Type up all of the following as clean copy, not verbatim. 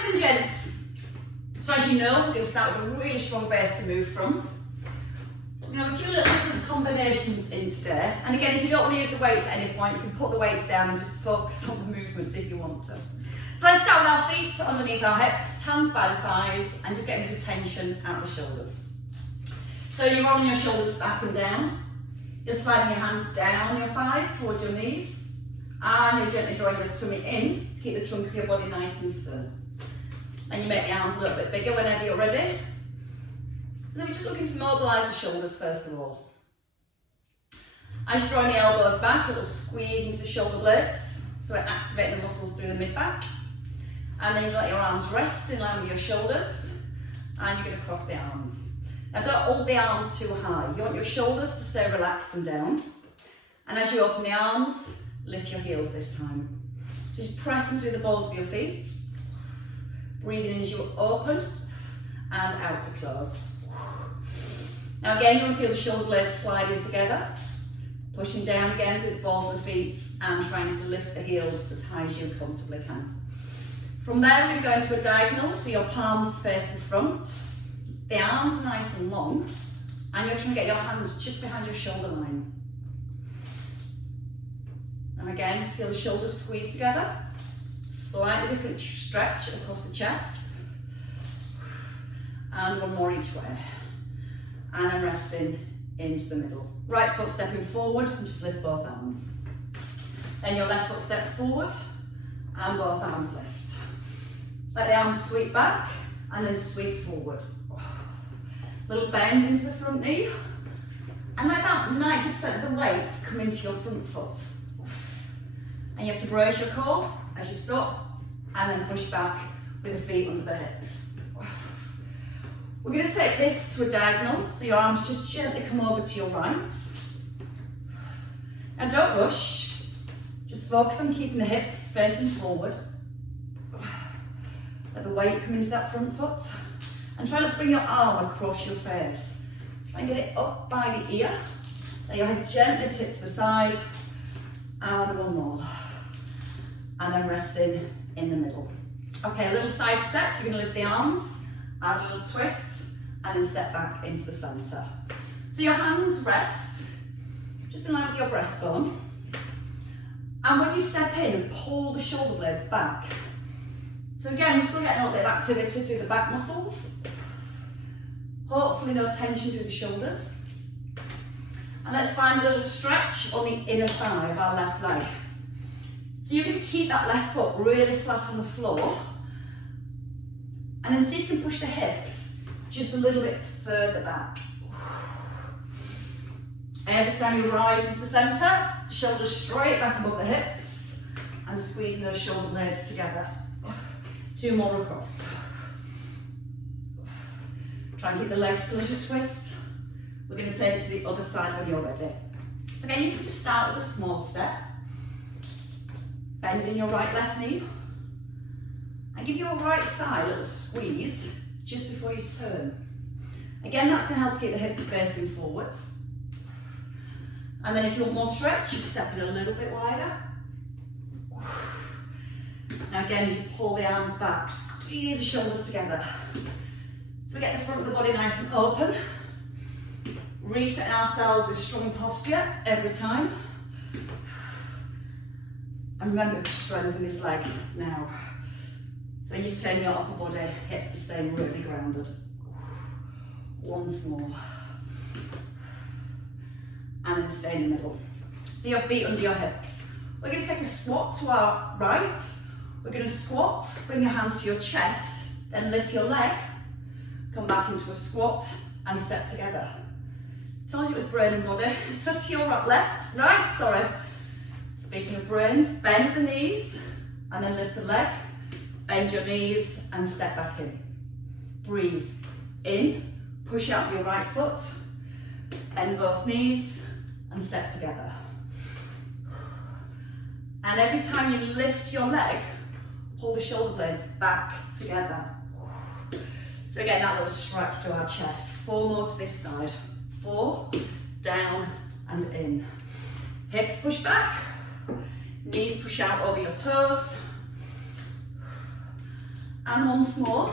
ladies and gents, so as you know, we're going to start with a really strong base to move from. We have a few little different combinations in today, and again, if you don't want to use the weights at any point, you can put the weights down and just focus on the movements if you want to. So let's start with our feet underneath our hips, hands by the thighs, and just getting the tension out of the shoulders. So you're rolling your shoulders back and down. You're sliding your hands down your thighs towards your knees, and you're gently drawing your tummy in to keep the trunk of your body nice and still. Then you make the arms a little bit bigger whenever you're ready. So we're just looking to mobilise the shoulders first of all. As you're drawing the elbows back, a little squeeze into the shoulder blades, so we're activating the muscles through the mid-back. And then you let your arms rest in line with your shoulders, and you're going to cross the arms. Now don't hold the arms too high. You want your shoulders to stay relaxed and down. And as you open the arms, lift your heels this time. So just pressing through the balls of your feet. Breathing in as you open and out to close. Now again, you want to feel the shoulder blades sliding together. Pushing down again through the balls of the feet and trying to lift the heels as high as you comfortably can. From there, we're going to go into a diagonal, so your palms face the front. The arms are nice and long, and you're trying to get your hands just behind your shoulder line. And again, feel the shoulders squeeze together. Slightly different stretch across the chest. And one more each way. And then resting into the middle. Right foot stepping forward and just lift both arms. Then your left foot steps forward and both arms lift. Let the arms sweep back and then sweep forward. Little bend into the front knee. And let that 90% of the weight come into your front foot. And you have to brace your core as you stop and then push back with the feet under the hips. We're going to take this to a diagonal, so your arms just gently come over to your right. And don't rush, just focus on keeping the hips facing forward. Let the weight come into that front foot. And try not to bring your arm across your face. Try and get it up by the ear. Let your head gently tip to the side. And one more. And then resting in the middle. Okay, a little side step. You're going to lift the arms, add a little twist, and then step back into the centre. So your hands rest, just in line with your breastbone. And when you step in, pull the shoulder blades back. So again, we're still getting a little bit of activity through the back muscles. Hopefully no tension through the shoulders. And let's find a little stretch on the inner thigh of our left leg. So you're going to keep that left foot really flat on the floor. And then see if you can push the hips just a little bit further back. Every time you rise into the centre, shoulders straight back above the hips and squeezing those shoulder blades together. 2 more across. Try and keep the legs still as you twist. We're going to take it to the other side when you're ready. So again, you can just start with a small step. Bending your right left knee. And give your right thigh a little squeeze just before you turn. Again, that's going to help to keep the hips facing forwards. And then if you want more stretch, just step in a little bit wider. Now again, you pull the arms back, squeeze the shoulders together. So we get the front of the body nice and open. Resetting ourselves with strong posture every time. And remember to strengthen this leg now. So you turn your upper body, hips are staying really grounded. Once more. And then stay in the middle. So your feet under your hips. We're going to take a squat to our right. We're going to squat, bring your hands to your chest, then lift your leg, come back into a squat and step together. Told you it was brain and body. So to your right, Speaking of brains, bend the knees and then lift the leg, bend your knees and step back in. Breathe in, push out your right foot, bend both knees and step together. And every time you lift your leg, pull the shoulder blades back together. So again, that little stretch through our chest. 4 more to this side. 4, down and in. Hips push back, knees push out over your toes. And once more.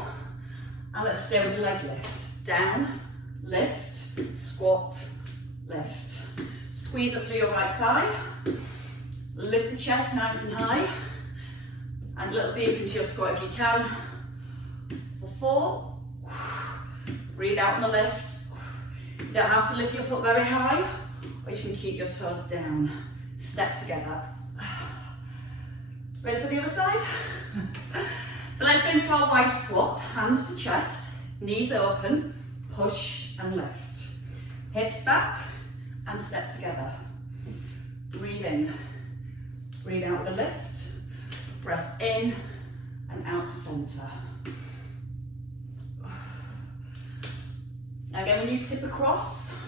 And let's stay with the leg lift. Down, lift, squat, lift. Squeeze up through your right thigh. Lift the chest nice and high. And a little deep into your squat if you can. For 4. Breathe out on the lift. You don't have to lift your foot very high, or you can keep your toes down. Step together. Ready for the other side? So let's go into our wide squat. Hands to chest, knees open, push and lift. Hips back and step together. Breathe in. Breathe out with a lift. Breath in and out to centre. Now again, when you tip across,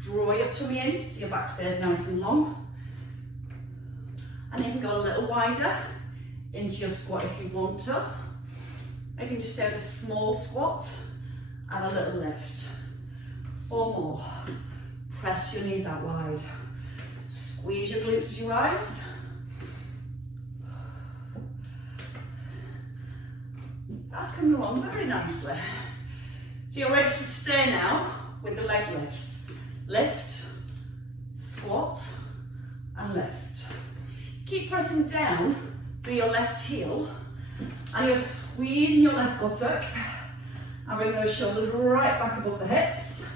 draw your tummy in so your back stays nice and long. And you can go a little wider into your squat if you want to. You can just stay with a small squat and a little lift. 4 more. Press your knees out wide. Squeeze your glutes as you rise. That's coming along very nicely. So you're ready to stay now with the leg lifts. Lift, squat, and lift. Keep pressing down through your left heel, and you're squeezing your left buttock, and bring those shoulders right back above the hips,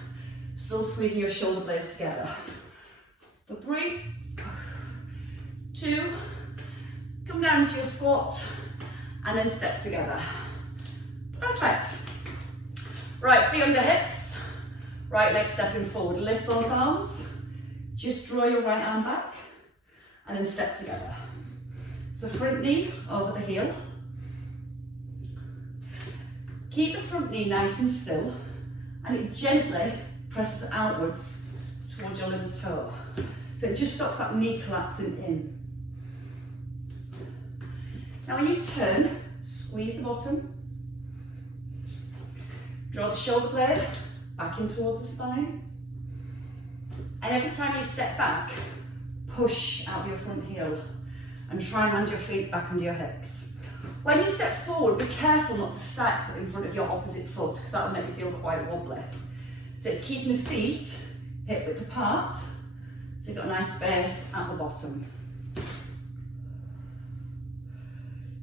still squeezing your shoulder blades together. For 3, 2, come down to your squat, and then step together. Perfect. Right, feet under hips, right leg stepping forward, lift both arms, just draw your right arm back, and then step together. So front knee over the heel. Keep the front knee nice and still, and it gently presses outwards towards your little toe. So it just stops that knee collapsing in. Now when you turn, squeeze the bottom. Draw the shoulder blade back in towards the spine. And every time you step back, push out of your front heel and try and land your feet back under your hips. When you step forward, be careful not to step in front of your opposite foot, because that will make you feel quite wobbly. So it's keeping the feet hip width apart, so you've got a nice base at the bottom.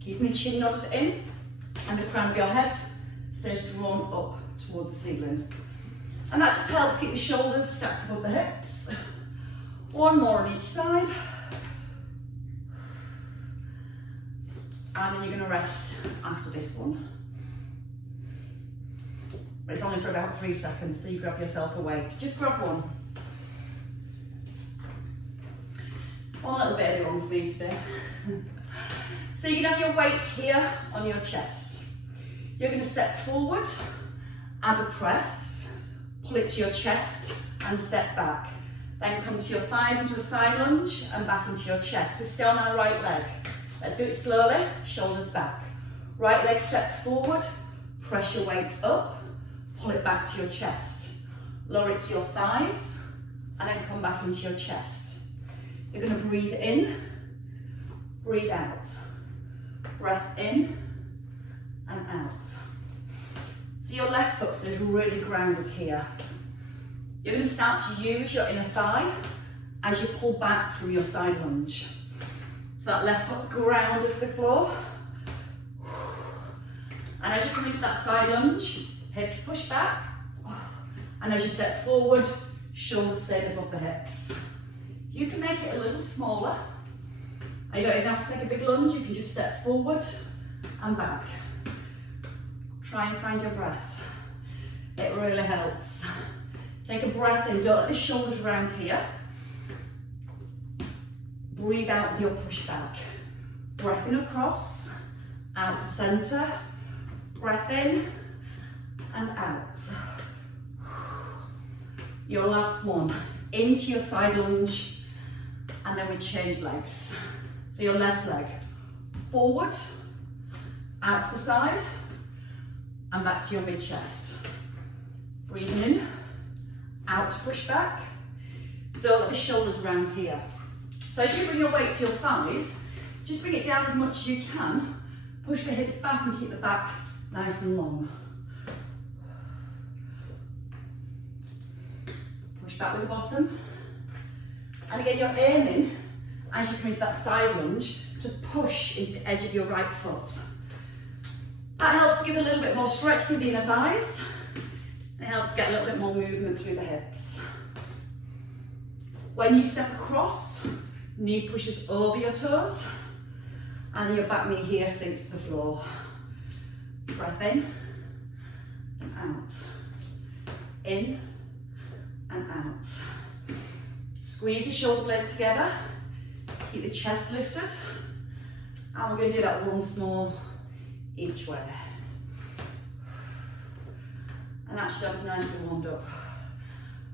Keeping the chin nodded in, and the crown of your head stays drawn up towards the ceiling. And that just helps keep the shoulders stacked above the hips. 1 more on each side. And then you're going to rest after this one. But it's only for about 3 seconds, so you grab yourself a weight. Just grab one. One little bit of the wrong for me today. So you can have your weight here on your chest. You're going to step forward, add a press, pull it to your chest and step back. Then come to your thighs into a side lunge and back into your chest. Just stay on our right leg. Let's do it slowly, shoulders back. Right leg step forward, press your weight up, pull it back to your chest. Lower it to your thighs and then come back into your chest. You're going to breathe in, breathe out. Breath in and out. So your left foot is really grounded here. You're going to start to use your inner thigh as you pull back from your side lunge. So that left foot grounded to the floor. And as you come into that side lunge, hips push back. And as you step forward, shoulders stay above the hips. You can make it a little smaller. You don't even have to take a big lunge, you can just step forward and back. Try and find your breath. It really helps. Take a breath in, don't let the shoulders round here. Breathe out with your push back. Breath in across, out to centre. Breath in and out. Your last one, into your side lunge, and then we change legs. So your left leg, forward, out to the side, and back to your mid-chest. Breathing in, out to push back. Don't let the shoulders round here. So as you bring your weight to your thighs, just bring it down as much as you can, Push the hips back and keep the back nice and long. Push back with the bottom. And again, you're aiming, as you come into that side lunge, to push into the edge of your right foot. That helps to give a little bit more stretch to the inner thighs, and it helps get a little bit more movement through the hips. When you step across, knee pushes over your toes, and your back knee here sinks to the floor. Breath in and out. In and out. Squeeze the shoulder blades together. Keep the chest lifted. And we're going to do that once more each way. And that should have nicely warmed up.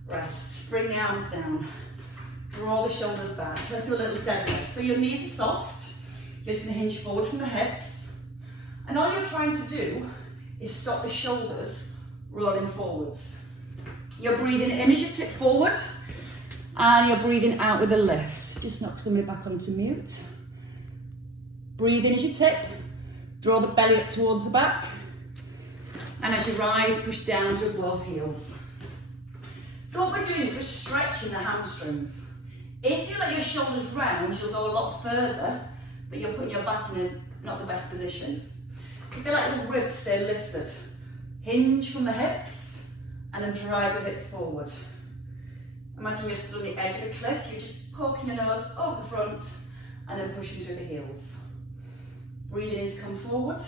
Rest. Bring the arms down. Draw the shoulders back. Let's do a little deadlift. So your knees are soft. You're just going to hinge forward from the hips. And all you're trying to do is stop the shoulders rolling forwards. You're breathing in as you tip forward, and you're breathing out with a lift. Just knock somebody back onto mute. Breathe in as you tip. Draw the belly up towards the back. And as you rise, push down with both heels. So what we're doing is we're stretching the hamstrings. If you let your shoulders round, you'll go a lot further, but you're putting your back in not the best position. If you let the ribs stay lifted, hinge from the hips, and then drive your hips forward. Imagine you're stood on the edge of a cliff, you're just poking your nose over the front, and then pushing through the heels. Breathing in to come forward,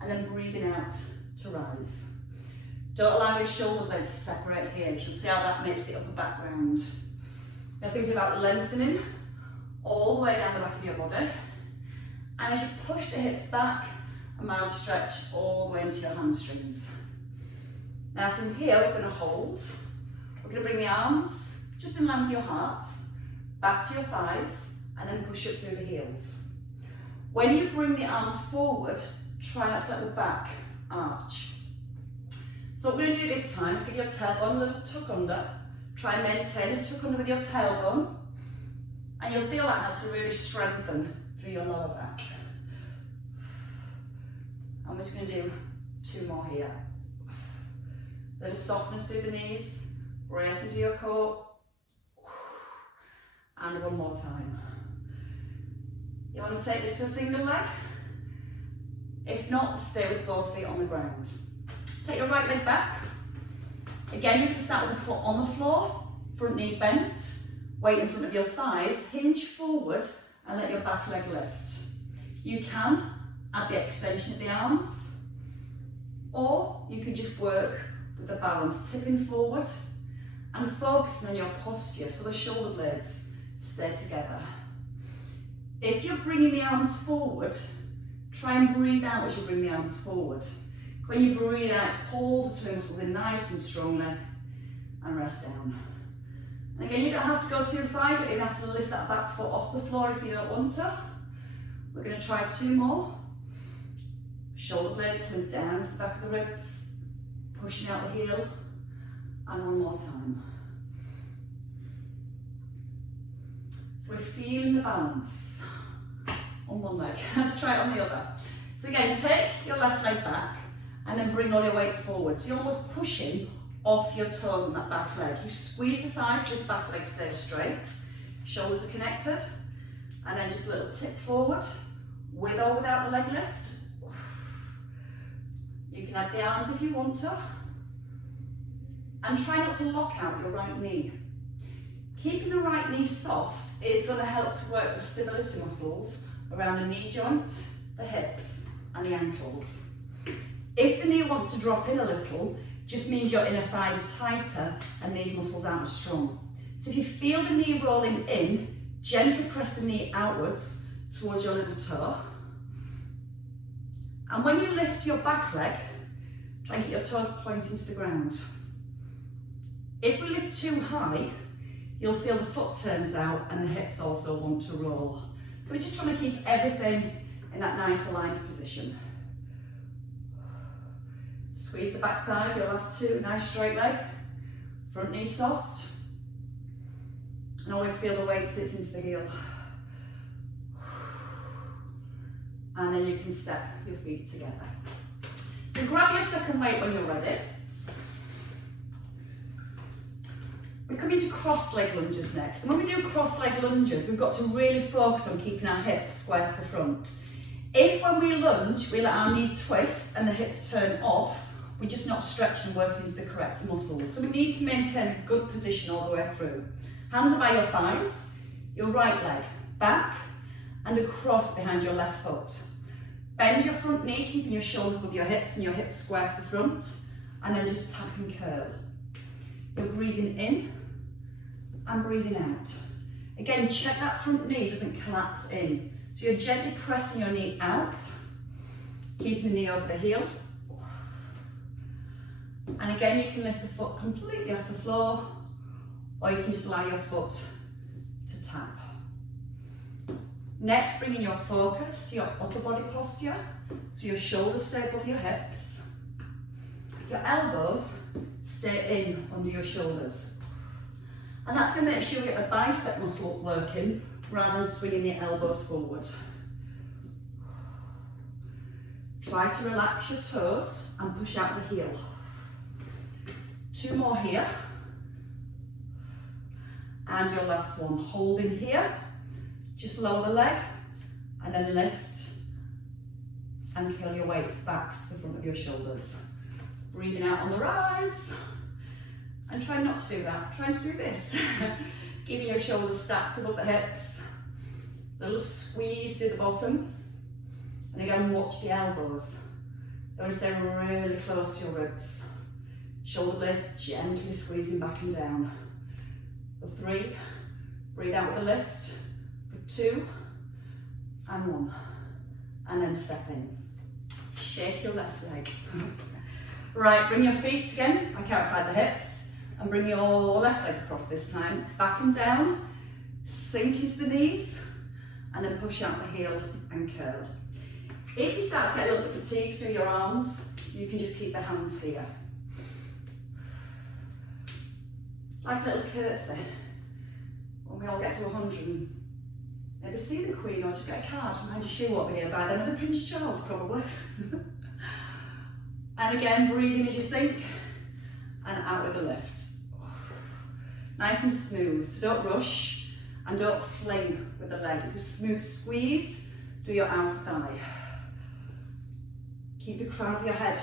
and then breathing out to rise. Don't allow your shoulder blades to separate here. You should see how that makes the upper back round. Now thinking about lengthening all the way down the back of your body. And as you push the hips back, a mild stretch all the way into your hamstrings. Now from here, we're going to hold. We're going to bring the arms just in line with your heart, back to your thighs, and then push up through the heels. When you bring the arms forward, try not to let the back arch. So what we're going to do this time is give your tailbone a little tuck under. Try and maintain a tuck under with your tailbone. And you'll feel that helps to really strengthen through your lower back. And we're just going to do 2 more here. A little softness through the knees, brace into your core. And 1 more time. You want to take this to a single leg? If not, stay with both feet on the ground. Take your right leg back. Again, you can start with the foot on the floor, front knee bent, weight in front of your thighs, hinge forward and let your back leg lift. You can add the extension of the arms, or you can just work with the balance, tipping forward and focusing on your posture so the shoulder blades stay together. If you're bringing the arms forward, try and breathe out as you bring the arms forward. When you breathe out, pull the toe muscles in nice and strongly and rest down. And again, you don't have to go too far, you don't even have to lift that back foot off the floor if you don't want to. We're going to try 2 more. Shoulder blades coming down to the back of the ribs, pushing out the heel, and 1 more time. So we're feeling the balance on one leg. Let's try it on the other. So again, take your left leg back and then bring all your weight forward. So you're almost pushing off your toes on that back leg. You squeeze the thighs so this back leg stays straight. Shoulders are connected. And then just a little tip forward, with or without the leg lift. You can add the arms if you want to. And try not to lock out your right knee. Keeping the right knee soft is going to help to work the stability muscles around the knee joint, the hips, and the ankles. If the knee wants to drop in a little, just means your inner thighs are tighter and these muscles aren't as strong. So if you feel the knee rolling in, gently press the knee outwards towards your little toe. And when you lift your back leg, try and get your toes pointing to the ground. If we lift too high, you'll feel the foot turns out and the hips also want to roll. So we're just trying to keep everything in that nice aligned position. Squeeze the back thigh for your last 2, nice straight leg. Front knee soft. And always feel the weight sits into the heel. and then you can step your feet together. So grab your second weight when you're ready. We're coming to cross-leg lunges next. And when we do cross-leg lunges, we've got to really focus on keeping our hips square to the front. If when we lunge, we let our knee twist and the hips turn off, we're just not stretching and working into the correct muscles. So we need to maintain a good position all the way through. Hands are by your thighs, your right leg back and across behind your left foot. Bend your front knee, keeping your shoulders above your hips and your hips square to the front, and then just tap and curl. You're breathing in and breathing out. Again, check that front knee doesn't collapse in. So you're gently pressing your knee out, keeping the knee over the heel. And again, you can lift the foot completely off the floor, or you can just allow your foot to tap. Next, bringing your focus to your upper body posture, so your shoulders stay above your hips. Your elbows stay in under your shoulders. And that's going to make sure you get the bicep muscle working rather than swinging the elbows forward. Try to relax your toes and push out the heel. 2 more here. And your last one, holding here. Just lower the leg and then lift and curl your weights back to the front of your shoulders. Breathing out on the rise. And try not to do that, try to do this. Keeping your shoulders stacked above the hips. A little squeeze through the bottom. And again, watch the elbows. Those stay really close to your ribs. Shoulder blade gently squeezing back and down. For 3, breathe out with a lift. For 2, and 1. And then step in. Shake your left leg. Right, bring your feet again, back outside the hips. And bring your left leg across this time. Back and down. Sink into the knees. And then push out the heel and curl. If you start to get a little bit fatigued through your arms, you can just keep the hands here. Like a little curtsy. When we all get to 100 and maybe see the Queen or just get a card and hand your shoe over here by then, or the Prince Charles probably. And again, breathe in as you sink and out with a lift. Nice and smooth, so don't rush and don't fling with the leg. It's a smooth squeeze through your outer thigh. Keep the crown of your head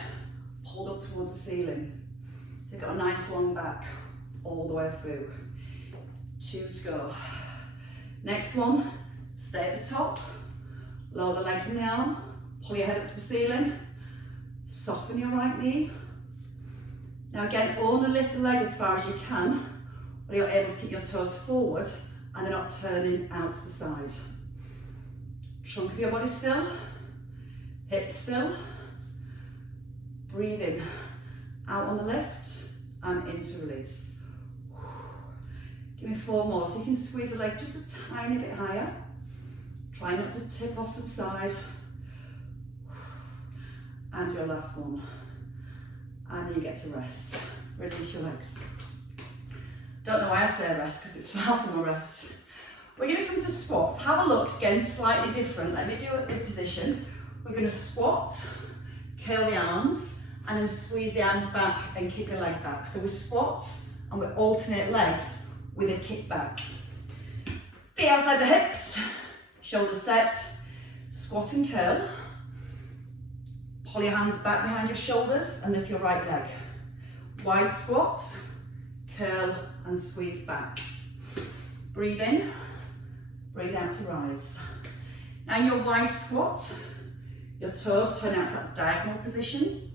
pulled up towards the ceiling. So you've got a nice long back all the way through. 2 to go. Next one, stay at the top, lower the legs in the arm, pull your head up to the ceiling, soften your right knee. Now again, only lift the leg as far as you can, where you're able to keep your toes forward and they're not turning out to the side. Trunk of your body still, hips still. Breathe in, out on the lift and into release. Give me 4 more, so you can squeeze the leg just a tiny bit higher. Try not to tip off to the side. And your last one. And then you get to rest. Release your legs. Don't know why I say rest, because it's far from a rest. We're going to come to squats. Have a look, again, slightly different. Let me do it in position. We're going to squat, curl the arms, and then squeeze the arms back and kick the leg back. So we squat and we alternate legs with a kick back. Feet outside the hips, shoulders set, squat and curl. Pull your hands back behind your shoulders and lift your right leg. Wide squat, curl and squeeze back. Breathe in, breathe out to rise. Now in your wide squat, your toes turn out to that diagonal position.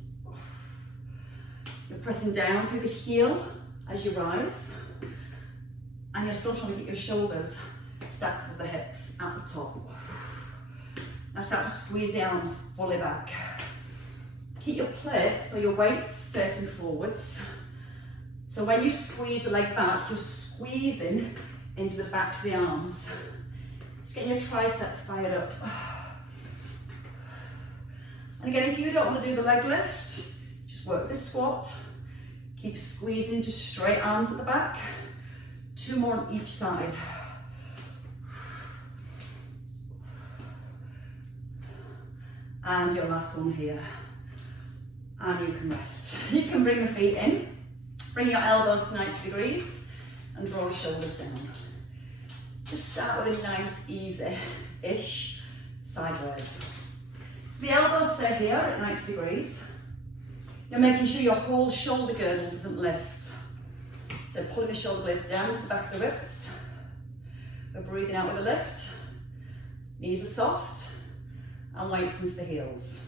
You're pressing down through the heel as you rise. And you're still trying to get your shoulders stacked with the hips at the top. Now start to squeeze the arms fully back. Keep your plate so your weight's facing forwards. So when you squeeze the leg back, you're squeezing into the backs of the arms. Just getting your triceps fired up. And again, if you don't want to do the leg lift, just work this squat. Keep squeezing into straight arms at the back. 2 more on each side. And your last one here. And you can rest. You can bring the feet in, bring your elbows to 90 degrees and draw your shoulders down. Just start with a nice, easy-ish side raise. So the elbows stay here at 90 degrees. You're making sure your whole shoulder girdle doesn't lift. So pulling the shoulder blades down to the back of the ribs. We're breathing out with a lift. Knees are soft and weights into the heels.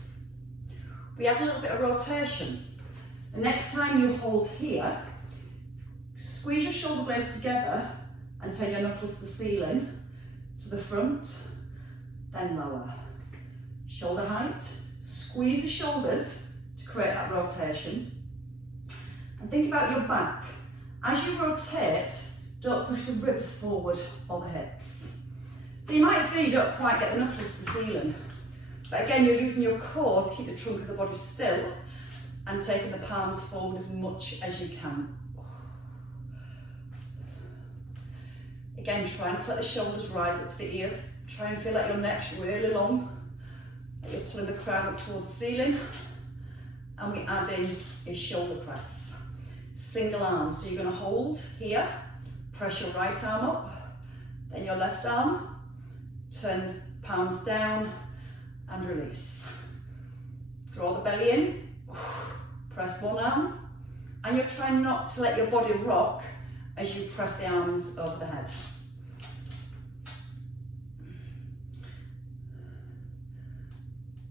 We add a little bit of rotation. The next time you hold here, squeeze your shoulder blades together and turn your knuckles to the ceiling, to the front, then lower. Shoulder height, squeeze the shoulders to create that rotation. And think about your back. As you rotate, don't push the ribs forward or the hips. So you might feel you don't quite get the knuckles to the ceiling. But again, you're using your core to keep the trunk of the body still and taking the palms forward as much as you can. Again, try and let the shoulders rise up to the ears. Try and feel like your neck's really long. Like you're pulling the crown up towards the ceiling. And we add in a shoulder press. Single arm, so you're going to hold here, press your right arm up, then your left arm, turn palms down and release. Draw the belly in, press one arm, and you're trying not to let your body rock as you press the arms over the head.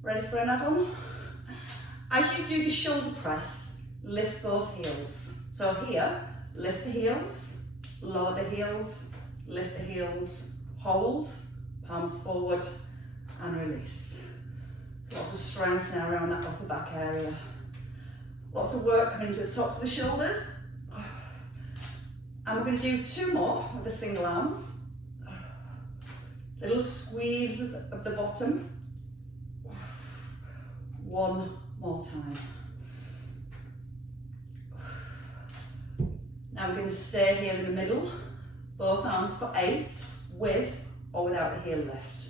Ready for an add-on? As you do the shoulder press, lift both heels. So here, lift the heels, lower the heels, lift the heels, hold, palms forward and release. So lots of strength now around that upper back area. Lots of work coming to the tops of the shoulders. And we're going to do two more with the single arms. Little squeeze of the bottom. One more time. Now we're going to stay here in the middle, both arms for 8, with or without the heel lift.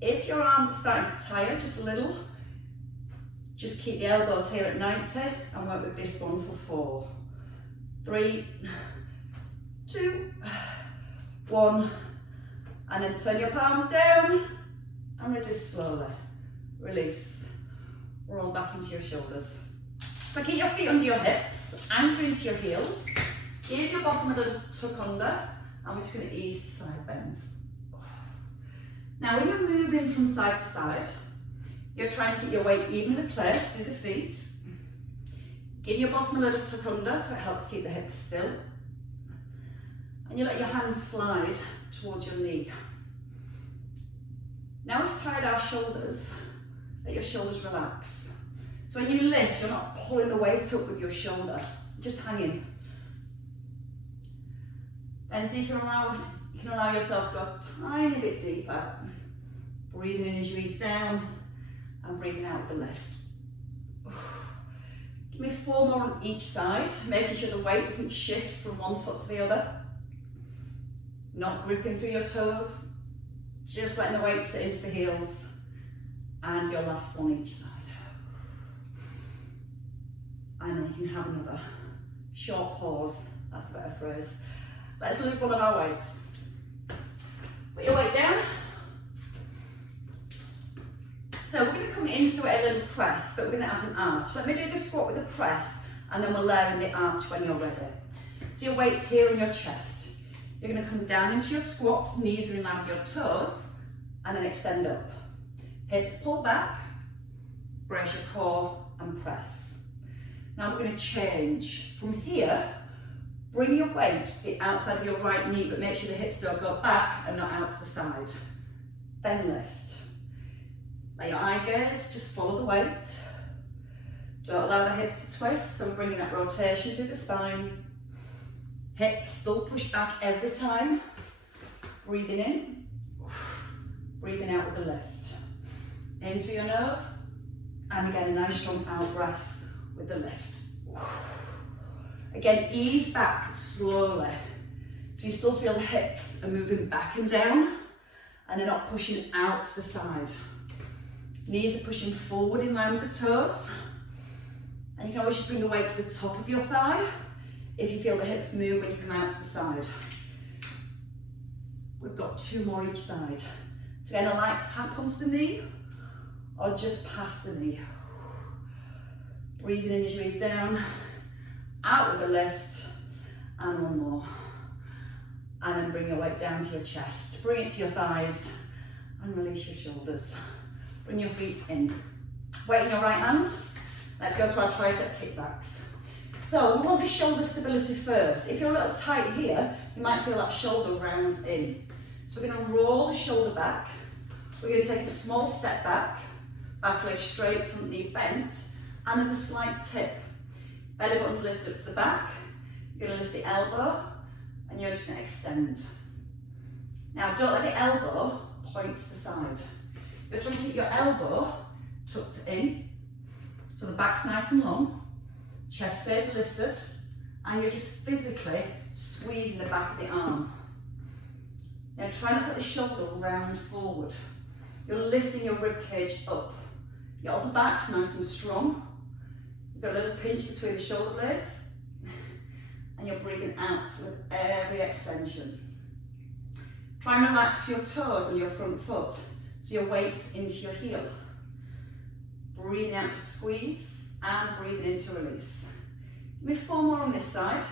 If your arms are starting to tire just a little, just keep the elbows here at 90 and work with this one for 4, 3, 2, 1, and then turn your palms down and resist slowly. Release. Roll back into your shoulders. So keep your feet under your hips, anchor into your heels. Give your bottom a little tuck under, and we're just going to ease the side bends. Now when you're moving from side to side, you're trying to keep your weight evenly placed through the feet. Give your bottom a little tuck under, so it helps keep the hips still. And you let your hands slide towards your knee. Now we've tied our shoulders, let your shoulders relax. So when you lift, you're not pulling the weight up with your shoulder, just hanging. Then see if you can allow yourself to go a tiny bit deeper. Breathing in as you ease down and breathing out with the lift. Give me 4 more on each side, making sure the weight doesn't shift from one foot to the other. Not gripping through your toes, just letting the weight sit into the heels. And your last one each side. And then you can have another short pause, that's a better phrase. Let's lose one of our weights. Put your weight down. So we're going to come into it a little press, but we're going to add an arch. Let me do the squat with the press, and then we'll layer in the arch when you're ready. So your weight's here in your chest. You're going to come down into your squat, knees are in line with your toes, and then extend up. Hips pull back, brace your core and press. Now we're going to change. From here, bring your weight to the outside of your right knee, but make sure the hips don't go back and not out to the side. Then lift. Let your eye gaze just follow the weight. Don't allow the hips to twist, so we're bringing that rotation through the spine. Hips still push back every time. Breathing in, breathing out with the lift. In through your nose, and again a nice strong out breath with the lift. Again, ease back slowly. So you still feel the hips are moving back and down, and they're not pushing out to the side. Knees are pushing forward in line with the toes. And you can always just bring the weight to the top of your thigh if you feel the hips move when you come out to the side. We've got 2 more each side. So again, a light tap onto the knee or just past the knee. Breathing in as you ease down, out with a lift, and 1 more. And then bring your weight down to your chest. Bring it to your thighs and release your shoulders. Bring your feet in. Weight in your right hand. Let's go to our tricep kickbacks. So we want the shoulder stability first. If you're a little tight here, you might feel that shoulder rounds in. So we're going to roll the shoulder back. We're going to take a small step back, back leg straight, front knee bent, and there's a slight tip. Belly button's lifted up to the back. You're going to lift the elbow, and you're just going to extend. Now don't let the elbow point to the side. You're trying to keep your elbow tucked in, so the back's nice and long, chest stays lifted, and you're just physically squeezing the back of the arm. Now try not to let the shoulder round forward. You're lifting your rib cage up. Your upper back's nice and strong. You've got a little pinch between the shoulder blades, and you're breathing out with every extension. Try and relax your toes and your front foot, so your weight's into your heel. Breathing out to squeeze, and breathing in to release. Give me 4 more on this side.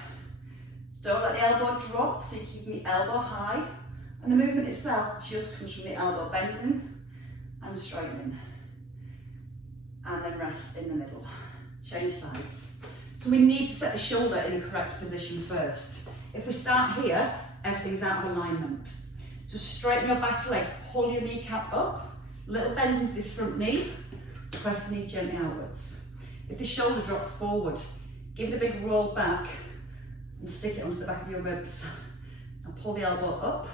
Don't let the elbow drop, so you're keeping the elbow high. And the movement itself just comes from the elbow bending and straightening. And then rest in the middle. Change sides. So we need to set the shoulder in the correct position first. If we start here, everything's out of alignment. So straighten your back leg, pull your kneecap up, little bend into this front knee, press the knee gently outwards. If the shoulder drops forward, give it a big roll back and stick it onto the back of your ribs. And pull the elbow up,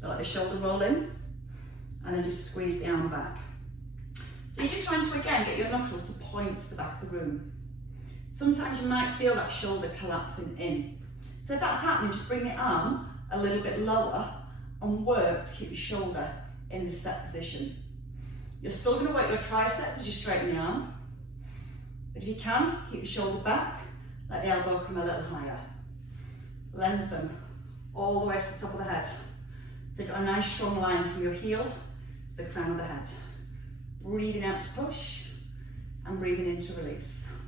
don't let the shoulder roll in, and then just squeeze the arm back. So you're just trying to, again, get your knuckles to point to the back of the room. Sometimes you might feel that shoulder collapsing in. So if that's happening, just bring the arm a little bit lower and work to keep your shoulder in the set position. You're still going to work your triceps as you straighten the arm. But if you can, keep your shoulder back, let the elbow come a little higher. Lengthen all the way to the top of the head. So you've got a nice strong line from your heel to the crown of the head. Breathing out to push and breathing in to release.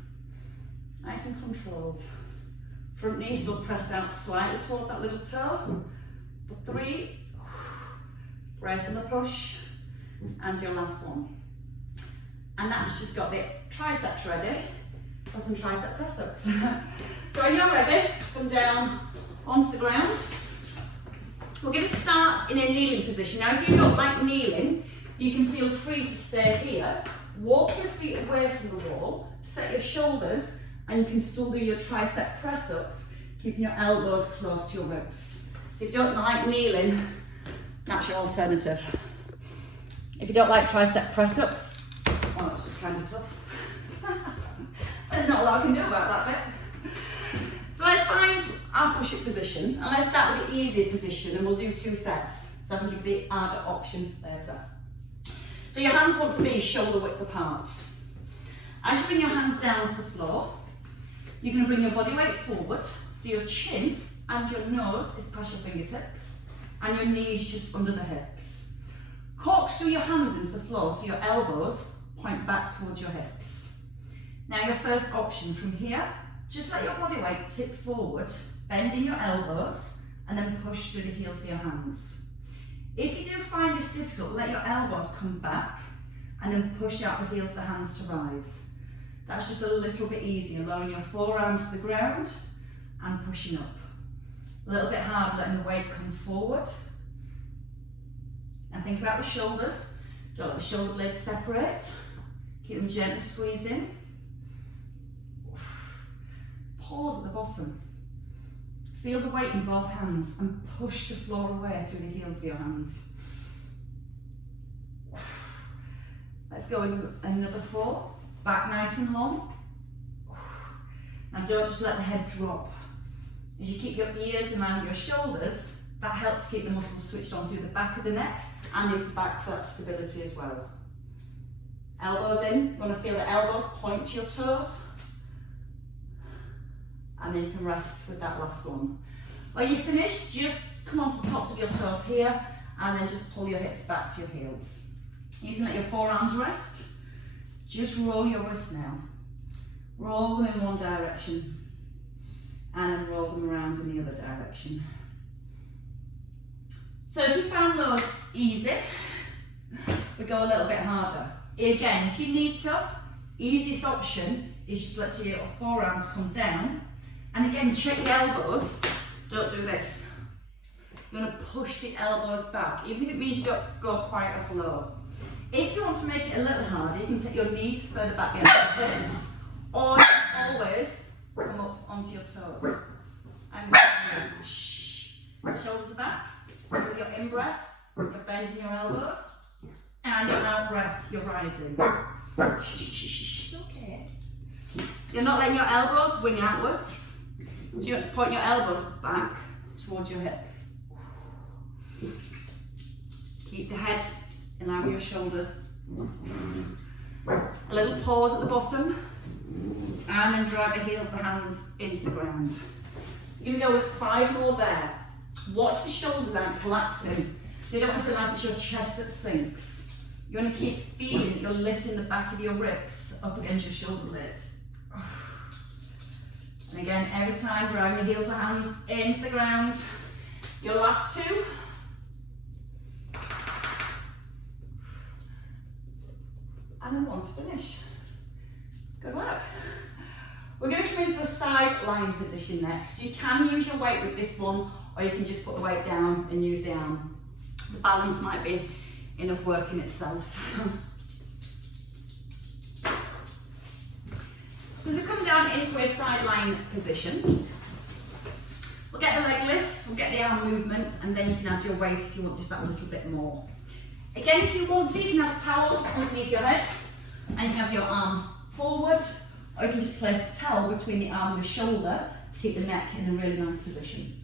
Nice and controlled. Front knee still pressed out slightly toward that little toe. For 3, brace on the push, and your last one. And that's just got the triceps ready for some tricep press-ups. So when you're ready, come down onto the ground. We're going to start in a kneeling position. Now if you don't like kneeling, you can feel free to stay here, walk your feet away from the wall, set your shoulders, and you can still do your tricep press-ups, keeping your elbows close to your ribs. So if you don't like kneeling, that's your alternative. If you don't like tricep press-ups, well, it's just kind of tough. There's not a lot I can do about that bit. So let's find our push-up position, and let's start with the easier position, and we'll do 2 sets. So I can give you the harder option later. So your hands want to be shoulder width apart. As you bring your hands down to the floor, you're going to bring your body weight forward, so your chin and your nose is past your fingertips, and your knees just under the hips. Corkscrew your hands into the floor so your elbows point back towards your hips. Now your first option from here, just let your body weight tip forward, bending your elbows, and then push through the heels of your hands. If you do find this difficult, let your elbows come back and then push out the heels of the hands to rise. That's just a little bit easier, lowering your forearms to the ground and pushing up. A little bit harder, letting the weight come forward. And think about the shoulders. Don't let the shoulder blades separate. Keep them gently squeezed in. Pause at the bottom. Feel the weight in both hands and push the floor away through the heels of your hands. Let's go in another 4. Back nice and long. Now don't just let the head drop. As you keep your ears in line with your shoulders, that helps keep the muscles switched on through the back of the neck and the back for that stability as well. Elbows in, you want to feel the elbows point to your toes. And then you can rest with that last one. When you're finished, just come onto the tops of your toes here and then just pull your hips back to your heels. You can let your forearms rest. Just roll your wrists now. Roll them in one direction and then roll them around in the other direction. So if you found those easy, we go a little bit harder. Again, if you need to, easiest option is just let your forearms come down. And again, check the elbows. Don't do this. You want to push the elbows back, even if it means you don't go quite as low. If you want to make it a little harder, you can take your knees further back behind your hips, or you can always come up onto your toes. And shh. Shoulders are back. With your in breath, you're bending your elbows, and your out breath, you're rising. Shh. Okay. You're not letting your elbows wing outwards. So you have to point your elbows back towards your hips. Keep the head in line with your shoulders. A little pause at the bottom, and then drive the heels of the hands into the ground. You're going to go with 5 more there. Watch the shoulders aren't collapsing, so you don't want to feel like it's your chest that sinks. You want to keep feeling that you're lifting the back of your ribs up against your shoulder blades. And again, every time, driving the heels of the hands into the ground. Your last 2. And then 1 to finish. Good work. We're going to come into a side lying position next. You can use your weight with this one, or you can just put the weight down and use the arm. The balance might be enough work in itself. So to come down into a side lying position, we'll get the leg lifts, we'll get the arm movement, and then you can add your weight if you want just that little bit more. Again, if you want to, you can have a towel underneath your head, and you can have your arm forward, or you can just place the towel between the arm and the shoulder to keep the neck in a really nice position.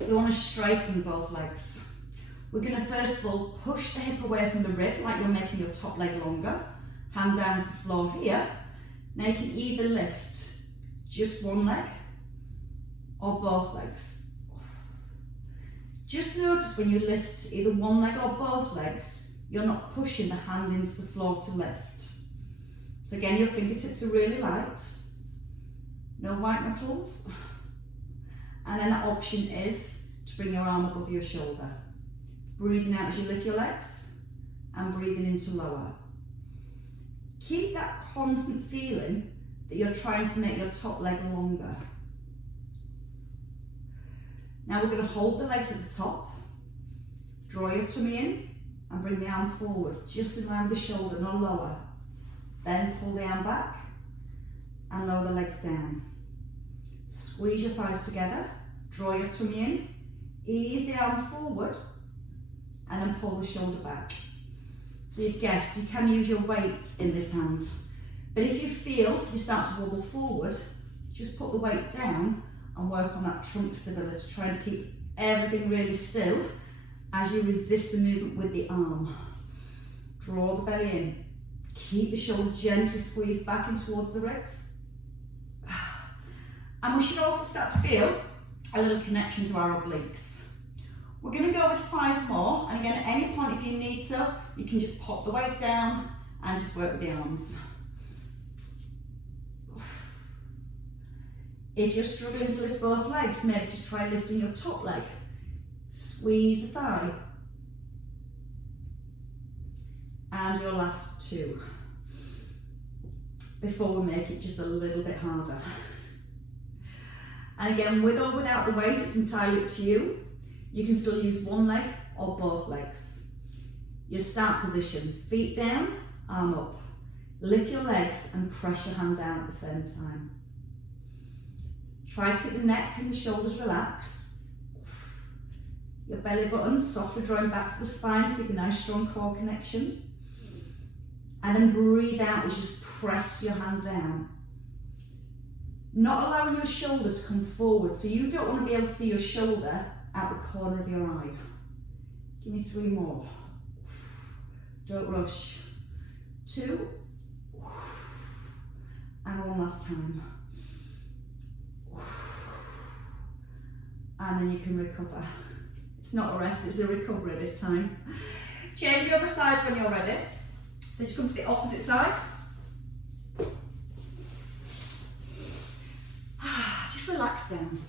We want to straighten both legs. We're going to first of all push the hip away from the rib, like you're making your top leg longer. Hand down to the floor here. Now you can either lift just one leg or both legs. Just notice when you lift either one leg or both legs, you're not pushing the hand into the floor to lift. So again, your fingertips are really light. No white knuckles. And then the option is to bring your arm above your shoulder. Breathing out as you lift your legs and breathing in to lower. Keep that constant feeling that you're trying to make your top leg longer. Now we're going to hold the legs at the top, draw your tummy in and bring the arm forward, just in line with the shoulder, no lower. Then pull the arm back and lower the legs down. Squeeze your thighs together, draw your tummy in, ease the arm forward and then pull the shoulder back. So you've guessed, you can use your weights in this hand. But if you feel you start to wobble forward, just put the weight down and work on that trunk stability, trying to keep everything really still as you resist the movement with the arm. Draw the belly in. Keep the shoulder gently squeezed back in towards the ribs. And we should also start to feel a little connection to our obliques. We're going to go with 5 more, and again, at any point if you need to, you can just pop the weight down and just work with the arms. If you're struggling to lift both legs, maybe just try lifting your top leg. Squeeze the thigh. And your last 2. Before we make it just a little bit harder. And again, with or without the weight, it's entirely up to you. You can still use one leg or both legs. Your start position, feet down, arm up. Lift your legs and press your hand down at the same time. Try to keep the neck and the shoulders relaxed. Your belly button softly drawing back to the spine to keep a nice strong core connection. And then breathe out as you just press your hand down. Not allowing your shoulder to come forward, so you don't want to be able to see your shoulder out the corner of your eye. Give me 3 more. Don't rush. 2, and one last time. And then you can recover. It's not a rest, it's a recovery this time. Change the other sides when you're ready. So just come to the opposite side. Just relax down.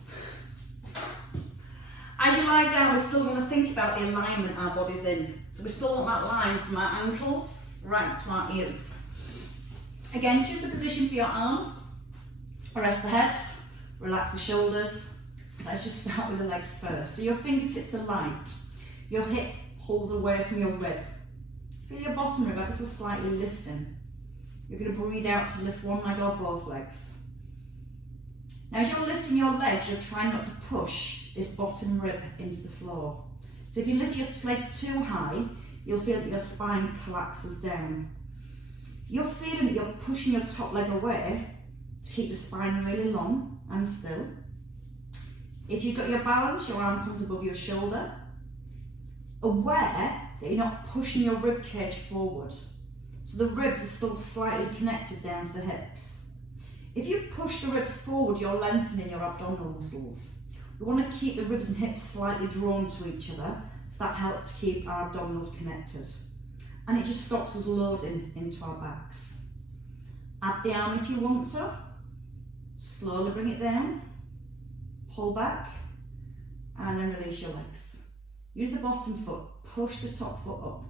As you lie down, we're still going to think about the alignment our body's in. So we still want that line from our ankles right to our ears. Again, choose the position for your arm. Rest the head, relax the shoulders. Let's just start with the legs first. So your fingertips are light. Your hip pulls away from your rib. Feel your bottom rib ever so slightly lifting. You're going to breathe out to lift one leg or both legs. Now as you're lifting your legs, you're trying not to push this bottom rib into the floor. So if you lift your legs too high, you'll feel that your spine collapses down. You're feeling that you're pushing your top leg away to keep the spine really long and still. If you've got your balance, your arm comes above your shoulder. Aware that you're not pushing your rib cage forward. So the ribs are still slightly connected down to the hips. If you push the ribs forward, you're lengthening your abdominal muscles. We want to keep the ribs and hips slightly drawn to each other, so that helps to keep our abdominals connected. And it just stops us loading into our backs. Add the arm if you want to. Slowly bring it down. Pull back. And then release your legs. Use the bottom foot. Push the top foot up.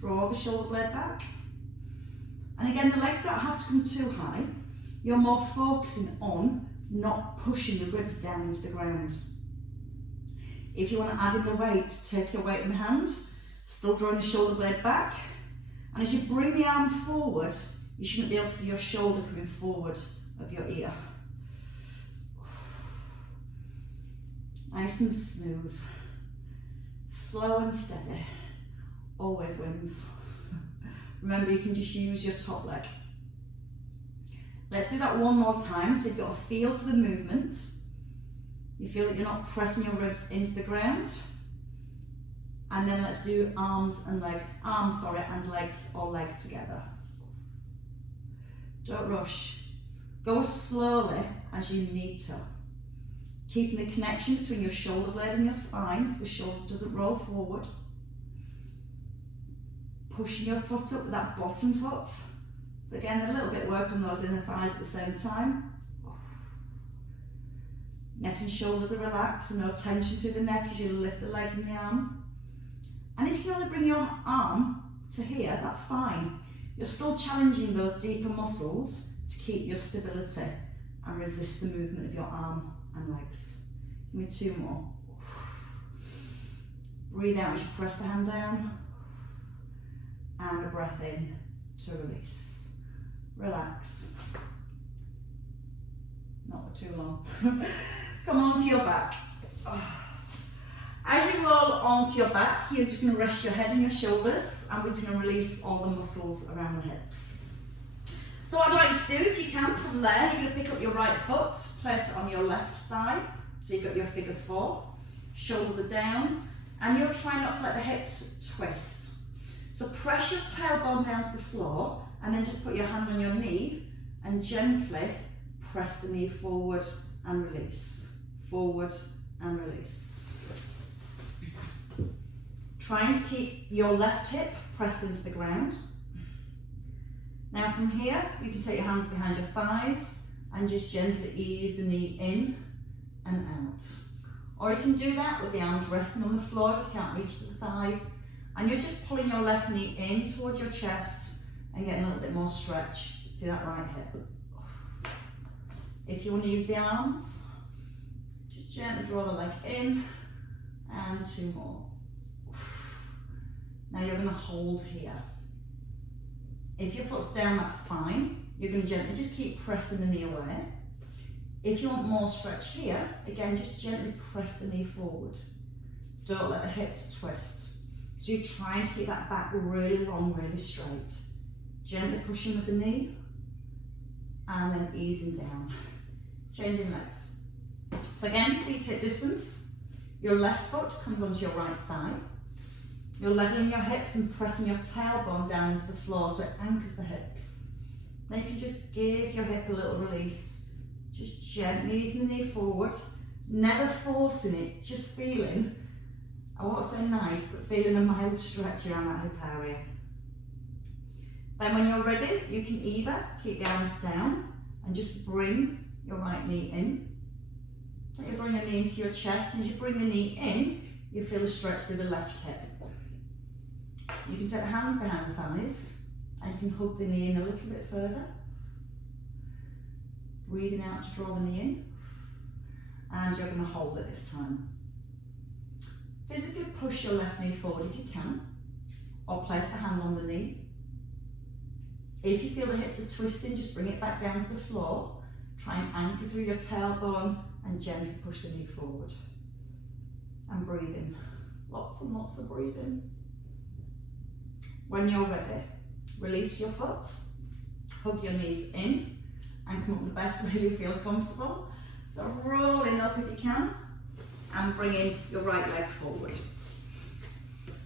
Draw the shoulder blade back. And again, the legs don't have to come too high. You're more focusing on not pushing the ribs down into the ground. If you want to add in the weight, take your weight in the hand. Still drawing the shoulder blade back. And as you bring the arm forward, you shouldn't be able to see your shoulder coming forward of your ear. Nice and smooth. Slow and steady. Always wins. Remember, you can just use your top leg. Let's do that one more time. So you've got a feel for the movement. You feel that you're not pressing your ribs into the ground. And then let's do arms and legs or leg together. Don't rush. Go as slowly as you need to. Keeping the connection between your shoulder blade and your spine so the shoulder doesn't roll forward. Pushing your foot up with that bottom foot. So again, a little bit work on those inner thighs at the same time. Neck and shoulders are relaxed, and no tension through the neck as you lift the legs and the arm. And if you can only bring your arm to here, that's fine. You're still challenging those deeper muscles to keep your stability and resist the movement of your arm and legs. Give me 2 more. Breathe out as you press the hand down. And a breath in to release. Relax. Not for too long. Come onto your back. As you roll onto your back, you're just going to rest your head and your shoulders, and we're just going to release all the muscles around the hips. So what I'd like you to do, if you can, from there, you're going to pick up your right foot, place it on your left thigh, so you've got your figure 4, shoulders are down, and you're trying not to let the hips twist. So press your tailbone down to the floor, and then just put your hand on your knee, and gently press the knee forward and release. Forward and release. Trying to keep your left hip pressed into the ground. Now from here, you can take your hands behind your thighs and just gently ease the knee in and out. Or you can do that with the arms resting on the floor if you can't reach to the thigh. And you're just pulling your left knee in towards your chest and getting a little bit more stretch through that right hip. If you want to use the arms, just gently draw the leg in, and 2 more. Now you're going to hold here. If your foot's down, that's fine. You're going to gently just keep pressing the knee away. If you want more stretch here, again, just gently press the knee forward. Don't let the hips twist. So you're trying to keep that back really long, really straight. Gently pushing with the knee, and then easing down. Changing legs. So again, feet hip distance. Your left foot comes onto your right thigh. You're leveling your hips and pressing your tailbone down into the floor so it anchors the hips. Then you can just give your hip a little release. Just gently easing the knee forward, never forcing it, just feeling, I won't say nice, but feeling a mild stretch around that hip area. Then when you're ready, you can either keep the arms down and just bring your right knee in. Then you bring your knee into your chest, and as you bring the knee in, you feel a stretch through the left hip. You can take the hands behind the thighs and you can hook the knee in a little bit further. Breathing out to draw the knee in, and you're going to hold it this time. Physically push your left knee forward if you can, or place the hand on the knee. If you feel the hips are twisting, just bring it back down to the floor. Try and anchor through your tailbone and gently push the knee forward. And breathing. Lots and lots of breathing. When you're ready, release your foot, hug your knees in, and come up the best way you feel comfortable. So rolling up if you can, and bringing your right leg forward.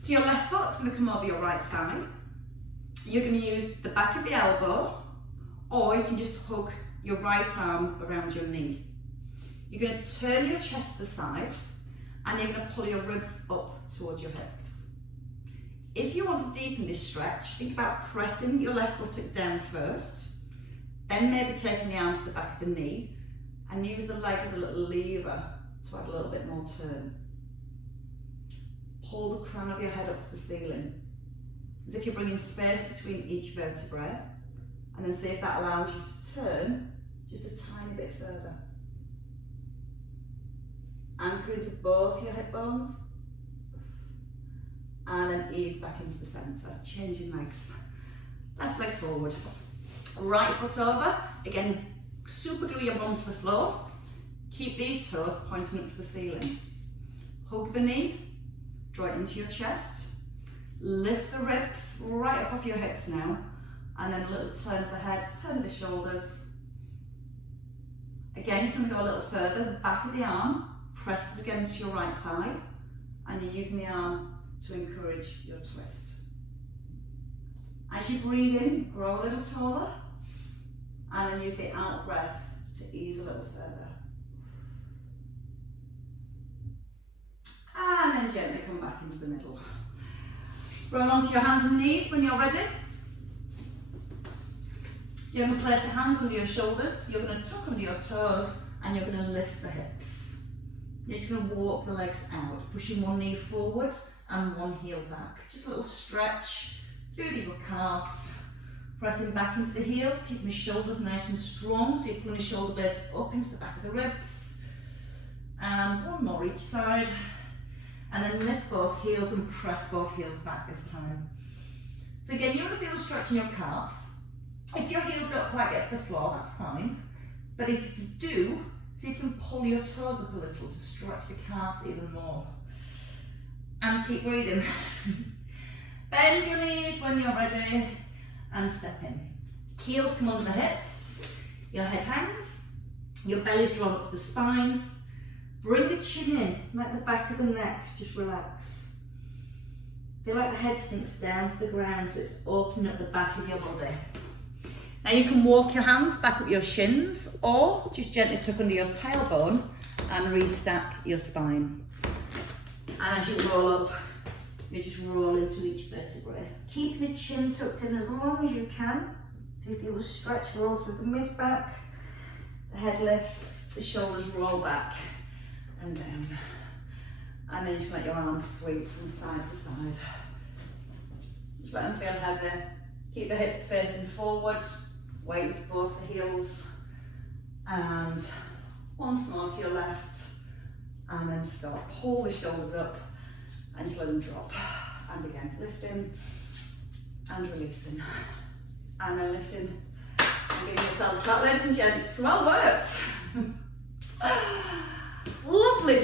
So your left foot's going to come over your right thigh. You're going to use the back of the elbow, or you can just hug your right arm around your knee. You're going to turn your chest to the side, and you're going to pull your ribs up towards your hips. If you want to deepen this stretch, think about pressing your left buttock down first, then maybe taking the arm to the back of the knee, and use the leg as a little lever to add a little bit more turn. Pull the crown of your head up to the ceiling, as if you're bringing space between each vertebrae, and then see if that allows you to turn just a tiny bit further. Anchor into both your hip bones, and then ease back into the centre, changing legs. Left leg forward, right foot over, again super glue your bum to the floor, keep these toes pointing up to the ceiling. Hug the knee, draw it into your chest, lift the ribs right up off your hips now, and then a little turn of the head, turn of the shoulders. Again, you can go a little further, the back of the arm presses against your right thigh, and you're using the arm to encourage your twist. As you breathe in, grow a little taller, and then use the out breath to ease a little further. And then gently come back into the middle. Roll onto your hands and knees when you're ready. You're going to place the hands under your shoulders, you're going to tuck under your toes, and you're going to lift the hips. You're just going to walk the legs out, pushing one knee forward and one heel back. Just a little stretch through your calves. Pressing back into the heels, keeping the shoulders nice and strong, so you're pulling the shoulder blades up into the back of the ribs. And one more each side. And then lift both heels and press both heels back this time. So again, you're going to feel a stretch in your calves. If your heels don't quite get to the floor, that's fine. But if you do, see if you can pull your toes up a little to stretch the calves even more. And keep breathing. Bend your knees when you're ready and step in. Heels come under the hips, your head hangs, your belly's drawn up to the spine. Bring the chin in, let the back of the neck just relax. Feel like the head sinks down to the ground, so it's opening up the back of your body. Now you can walk your hands back up your shins, or just gently tuck under your tailbone and restack your spine. And as you roll up, you just roll into each vertebrae. Keep the chin tucked in as long as you can. So you feel the stretch roll through the mid-back, the head lifts, the shoulders roll back and down. And then just let your arms sweep from side to side. Just let them feel heavy. Keep the hips facing forward, weight to both the heels, and once more to your left, and then stop. Pull the shoulders up and just let them drop. And again, lifting and releasing. And then lifting and giving yourself a clap, ladies and gents. Well worked. Lovely.